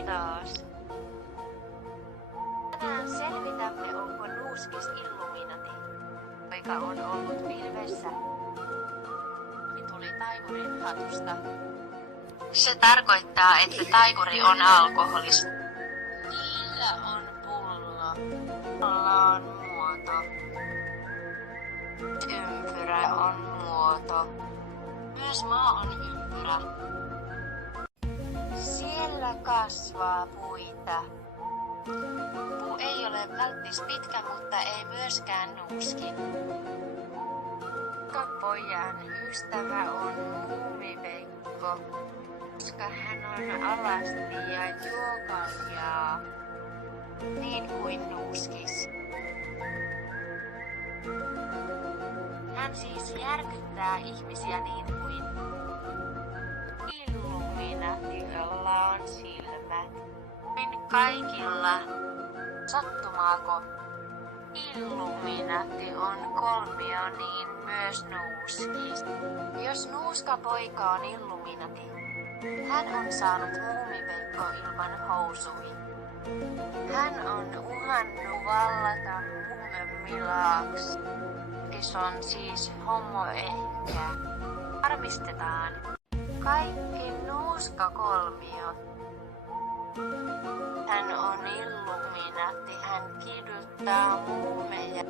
Moi taas. Tänään selvitämme, onko Nuuskis Illuminati. Poika on ollut pilvessä. Tuli taikurin hatusta. Se tarkoittaa, että taikuri on alkoholista. Niillä on pullo. Pullolla on muoto. Ympyrä on muoto. Myös maa on ympyrä. Siellä kasvaa puita. Puu ei ole välttis pitkä, mutta ei myöskään nuuski. Pojan ystävä on Muumiveikko, koska hän on alasti ja juo kaljaa, niin kuin Nuuskis. Hän siis järkyttää ihmisiä niin kuin Illuminatilla on silmät. Kuin kaikilla. Sattumaako? Illuminati on kolmio, niin myös Nuuskis. Jos Nuuskapoika on Illuminati, hän on saanut Muumiveikko ilman housui. Hän on uhannut vallata Muumemilaaks. Se on siis homo ehkä. Varmistetaan. Kaikki nuuskakolmiot. Hän on Illuminati, hän kiduttaa muumeja.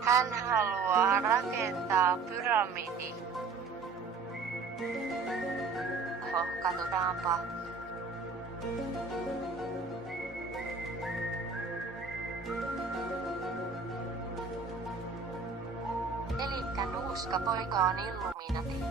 Hän haluaa rakentaa pyramidi. Katsotaanpa. Elikkä Nuuskapoika on Illuminati.